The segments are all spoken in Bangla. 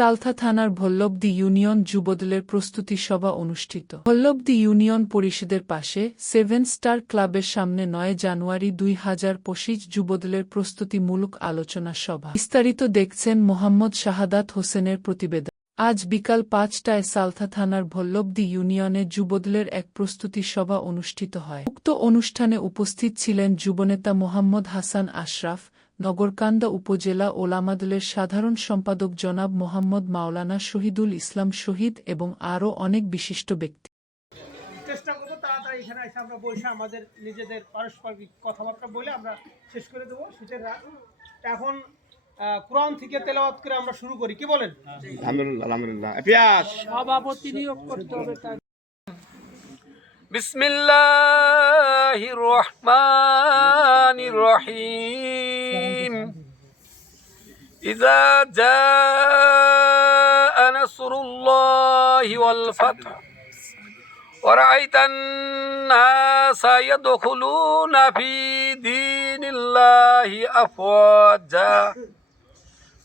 তালথা থানার ভল্লবদি ইউনিয়ন যুবদলের প্রস্তুতি সভা অনুষ্ঠিত। ভল্লবদি ইউনিয়ন পরিষদের পাশে সেভেন স্টার ক্লাবের সামনে নয় জানুয়ারি দুই হাজার পঁচিশ যুবদলের প্রস্তুতিমূলক আলোচনা সভা। বিস্তারিত দেখছেন মোহাম্মদ শাহাদাত হোসেনের প্রতিবেদন। আজ বিকাল পাঁচটায় সালথা থানার ভল্লবদি ইউনিয়নে যুবদলের এক প্রস্তুতি সভা অনুষ্ঠিত হয়। উক্ত অনুষ্ঠানে উপস্থিত ছিলেন যুবনেতা মোহাম্মদ হাসান আশরাফ নগরকান্দা উপজেলা ওলামাদলের সাধারণ সম্পাদক জনাব মোহাম্মদ মাওলানা শহীদুল ইসলাম শহীদ এবং আরও অনেক বিশিষ্ট ব্যক্তি। চেষ্টা করব তাড়াতাড়ি এখানে এসে আমরা বসে আমাদের নিজেদের পারস্পরিক কথাবার্তা বলে আমরা শেষ করে দেবো। শীতের রাত এখন কোরআন থেকে তেলাওয়াত করে আমরা শুরু করি। কি বলেন? আলহামদুলিল্লাহ আলহামদুলিল্লাহ। সভাপতি নিয়োগ করতে হবে তার بسم الله الرحمن الرحيم إذا جاء نصر الله والفتح ورأيت الناس يدخلون في دين الله أفواجا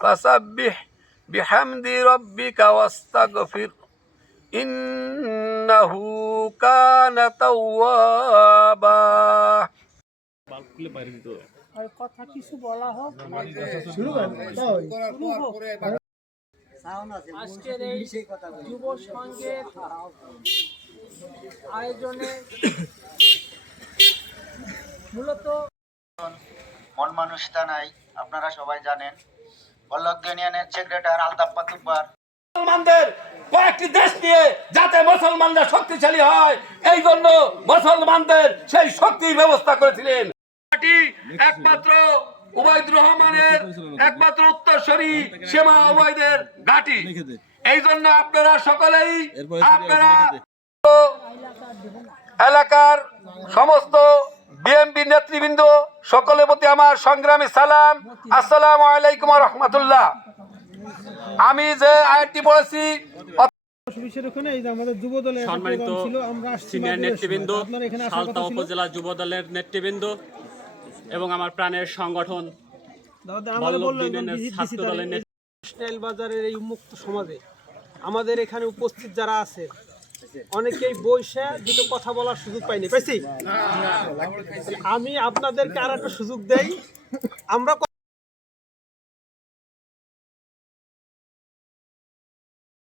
فسبح بحمد ربك واستغفر إنه كان কান মানে আজকের এই যুব সঙ্গের আয়োজনে মূলত মন মানুষতা নাই আপনারা সবাই জানেন। বল্লভ ইউনিয়নের সেক্রেটারি আলতাপ্পা পাতুব্বার। মুসলমানদের কয়েকটি দেশ নিয়ে যাতে মুসলমানরা শক্তিশালী হয় এই জন্য মুসলমানদের সেই শক্তির ব্যবস্থা করেছিলেন। একমাত্র উবাইদ রহমানের একমাত্র উত্তরসূরি সীমা উবাইদের ঘাটি। এই জন্য আপনারা সকলেই আপনারা এলাকার সমস্ত বিএমপি নেতৃবৃন্দ সকলের প্রতি আমার সংগ্রামী সালাম। আসসালামু আলাইকুম রহমতুল্লাহ। আমি যে আয়াতটি পড়েছি সম্মানিত প্রোগ্রাম ছিল আমরা আসছি সিনিয়র নেতৃবৃন্দ এখানে সালতা উপজেলা যুব দলের নেতৃবৃন্দ এবং আমার প্রাণের সংগঠন স্টাইল বাজারের এই উন্মুক্ত সমাজে আমাদের এখানে উপস্থিত যারা আছে অনেকেই বসে দুটো কথা বলার সুযোগ পাইনি পাইছি আমি আপনাদেরকে আর একটা সুযোগ দেই। আমরা